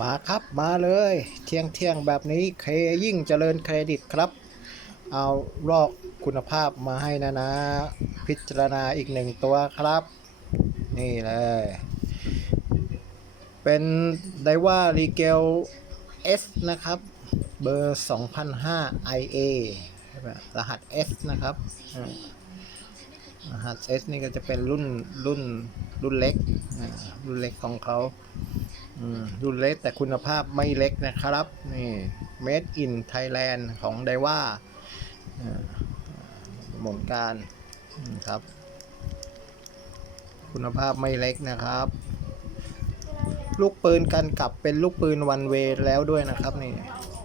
มาครับมาเลย เที่ยงเที่ยงแบบนี้เคยิ่งเจริญเครดิตครับ เอาลอกคุณภาพมาให้นะนะ พิจารณาอีกหนึ่งตัวครับ นี่เลย เป็นไดว่ารีเกล S นะครับ เบอร์ 2005 IA ใช่ไหมรหัส S นะครับรหัส S นี่ก็จะเป็นรุ่นรุ่นรุ่นเล็กรุ่นเล็กของเขา รุ่นเล็กแต่คุณภาพไม่เล็กนะครับ นี่ Made in Thailand ของไดว่าหมุนการครับ คุณภาพไม่เล็กนะครับ ลูกปืนกันกลับเป็นลูกปืนวันเวแล้วด้วยนะครับนี่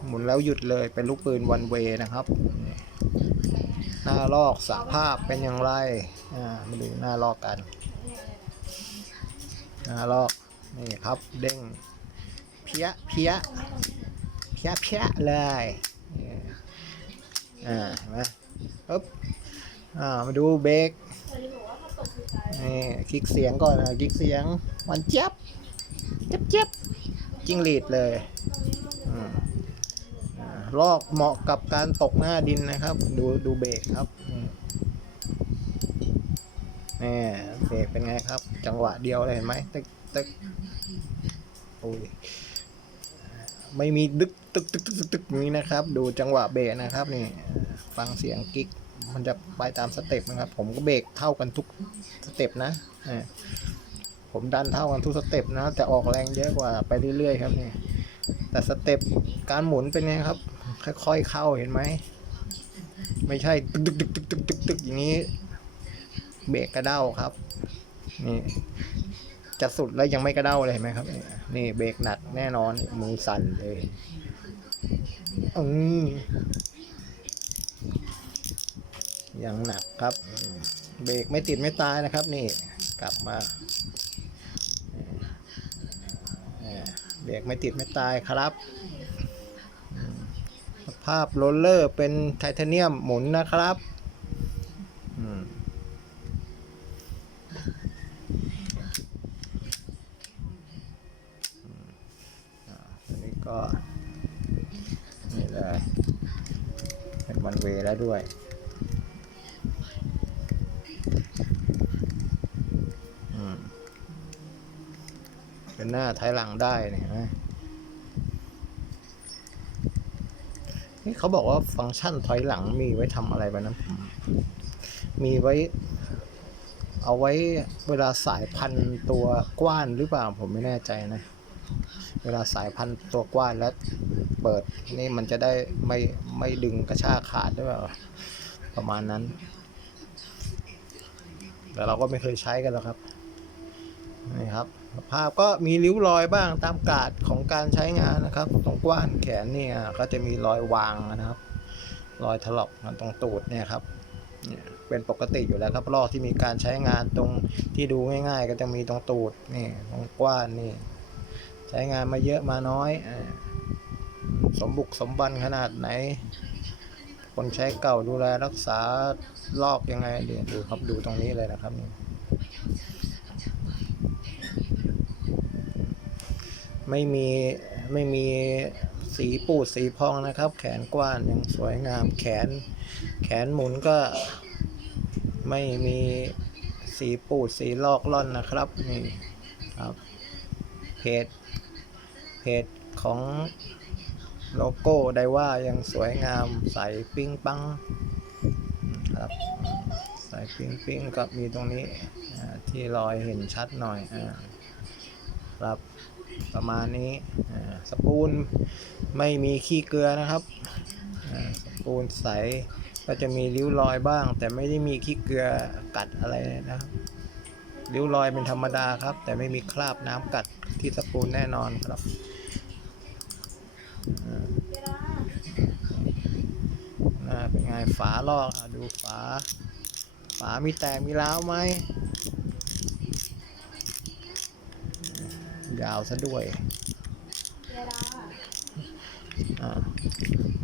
หมุนแล้วหยุดเลยเป็นลูกปืนวันเวนะครับนี่หน้าลอกสภาพเป็นอย่างไรอ่ามาดูหน้าลอกกันหน้าลอก นี่ครับเด้งเพี้ยเพี้ยเพี้ยเพี้ยเลยอ่าเห็นไหมปึ๊บอ่ามาดูเบรกนี่คลิกเสียงก่อนนะคลิกเสียงมันเจ็บเจ็บเจ็บจิ้งหรีดเลยอ่าลอกเหมาะกับการตกหน้าดินนะครับ ดูดูเบรกครับนี่เบรกเป็นไงครับ จังหวะเดียวเลยเห็นไหม ตึกตึกโอ้ยไม่มีดึกตึกตึกตึกตึกตึกอย่างนี้นะครับ ดูจังหวะเบรกนะครับนี่ฟังเสียงกิ๊กมันจะไปตามสเต็ปนะครับ ผมก็เบรกเท่ากันทุกสเต็ปนะผมดันเท่ากันทุกสเต็ปนะแต่ออกแรงเยอะกว่าไปเรื่อยๆครับนี่แต่สเต็ปการหมุนเป็นไงครับ ค่อยๆเข้าเห็นไหมไม่ใช่ตึกตึกตึกตึกตึกตึกตึกอย่างนี้ เบรกกระเด้าครับนี่ จะสุดแล้วยังไม่กระเด้าเลยเห็นไหมครับ นี่เบรกหนักแน่นอนมือสั่นเลยอืมยังหนักครับ เบรกไม่ติดไม่ตายนะครับ นี่กลับมาเบรกไม่ติดไม่ตายครับ สภาพโรลเลอร์เป็นไทเทเนียมหมุนนะครับอืม อันนี้ก็นี่เลยเป็น วันเวแล้วด้วยอืมเป็นหน้าท้ายหลังได้เนี่ยนไหมนี่เขาบอกว่าฟังก์ชันถอยหลังมีไว้ทำอะไรบ้างนะผมมีไว้ เอาไว้เวลาสายพันตัวกว้านหรือเปล่าผมไม่แน่ใจนะ เวลาสายพันธุ์ตัวกว้านแล้วเปิดนี่มันจะได้ไม่ไม่ดึงกระชากขาดด้วยปล่าประมาณนั้น แต่เราก็ไม่เคยใช้กันหรอกครับนี่ครับ ภาพก็มีริ้วรอยบ้างตามกาดของการใช้งานนะครับ ตรงกว้านแขนเนี่ยก็จะมีรอยวางนะครับ รอยถลอกตรงตูดเนี่ยครับเนี่ยเป็นปกติอยู่แล้วครับลอกที่มีการใช้งานตรงที่ดูง่าย ๆ ก็จะมีตรงตูดนี่ตรงกว้านนี่ ใช้งานมาเยอะมาน้อยอสมบุกสมบันขนาดไหน คนใช้เก่าดูแลรักษาลอกยังไงเดี๋ยวดูครับดูตรงนี้เลยนะครับนี่ไม่มีไม่มีสีปูดสีพองนะครับ แขนกว้านยังสวยงามแขน แขนหมุนก็ไม่มีสีปูดสีลอกล่อนนะครับนี่ครับ เพจเพจของโลโก้ไดว่ายังสวยงามใสปิ้งปังครับใสปิ้งปิ้งก็มีตรงนี้ที่รอยเห็นชัดหน่อยครับประมาณนี้สปูนไม่มีขี้เกลือนะครับสปูนใสก็จะมีริ้วรอยบ้าง แต่ไม่ได้มีขี้เกลือกัดอะไรนะครับ ริ้วรอยเป็นธรรมดาครับ แต่ไม่มีคราบน้ำกัดที่สปูนแน่นอนครับอ่าเป็นไงฝาลอกดูฝา ฝามีแตกมีร้าวไหมยาวซะด้วยอ่า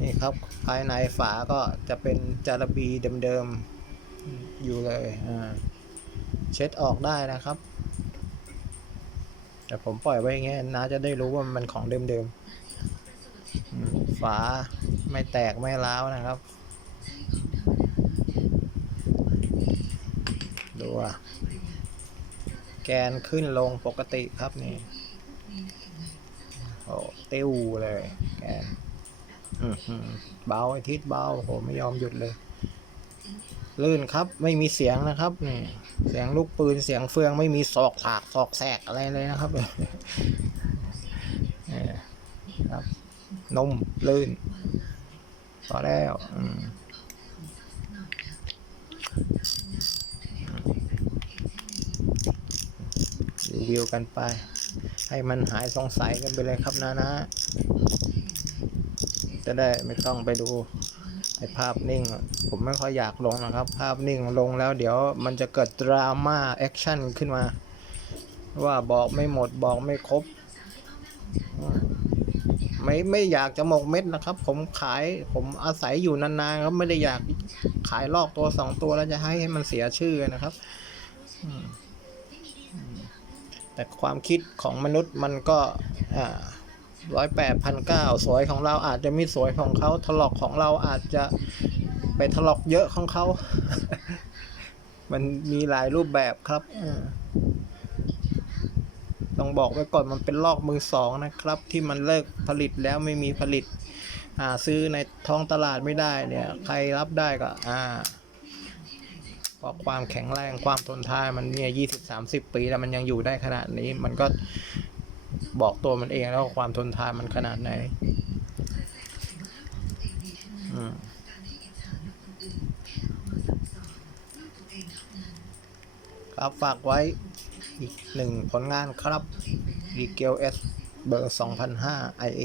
นี่ครับภายในฝาก็จะเป็นจารบีเดิมๆอยู่เลยอ่า เช็ดออกได้นะครับ แต่ผมปล่อยไว้อย่างเงี้ยน้าจะได้รู้ว่ามันของเดิมๆฝาไม่แตกไม่ร้าวนะครับ ดูอะแกนขึ้นลงปกติครับนี่โอ้ติ้วเลยแกนเบาไอทิศเบาโหไม่ยอมหยุดเลย ลื่นครับไม่มีเสียงนะครับนี่เสียงลูกปืนเสียงเฟืองไม่มีศอกถากศอกแสกอะไรเลยนะครับเนี่ยครับนมลื่นพอแล้วรีวิวกันไป ให้มันหายสงสัยกันไปเลยครับนะนะ จะได้ไม่ต้องไปดู ภาพนิ่ง ผมไม่ค่อยอยากลงนะครับ ภาพนิ่งลงแล้วเดี๋ยวมันจะเกิดดราม่าแอคชั่นขึ้นมา ว่าบอกไม่หมดบอกไม่ครบ ไม่ไม่อยากจะหมกเม็ดนะครับ ผมขายผมอาศัยอยู่นานๆครับไม่ได้อยากขายลอกตัวสองตัวแล้วจะให้ให้มันเสียชื่อนะครับแต่ความคิดของมนุษย์มันก็อ่า ร้อยแปดพันเก้าสวยของเราอาจจะไม่สวยของเขาถลอกของเราอาจจะไปถลอกเยอะของเขา มันมีหลายรูปแบบครับต้องบอกไว้ก่อนมันเป็นลอกมือสองนะครับ ที่มันเลิกผลิตแล้วไม่มีผลิตหาซื้อในท้องตลาดไม่ได้เนี่ย ใครรับได้ก็ อ่าเพราะความแข็งแรงความทนทานมันเนี่ยยี่สิบสามสิบปีแล้วมันยังอยู่ได้ขนาดนี้ มันก็ บอกตัวมันเองแล้วความทนทานมันขนาดไหนครับฝากไว้อีกหนึ่งผลงานครับ r e g a l S เบอร์ 2005 IA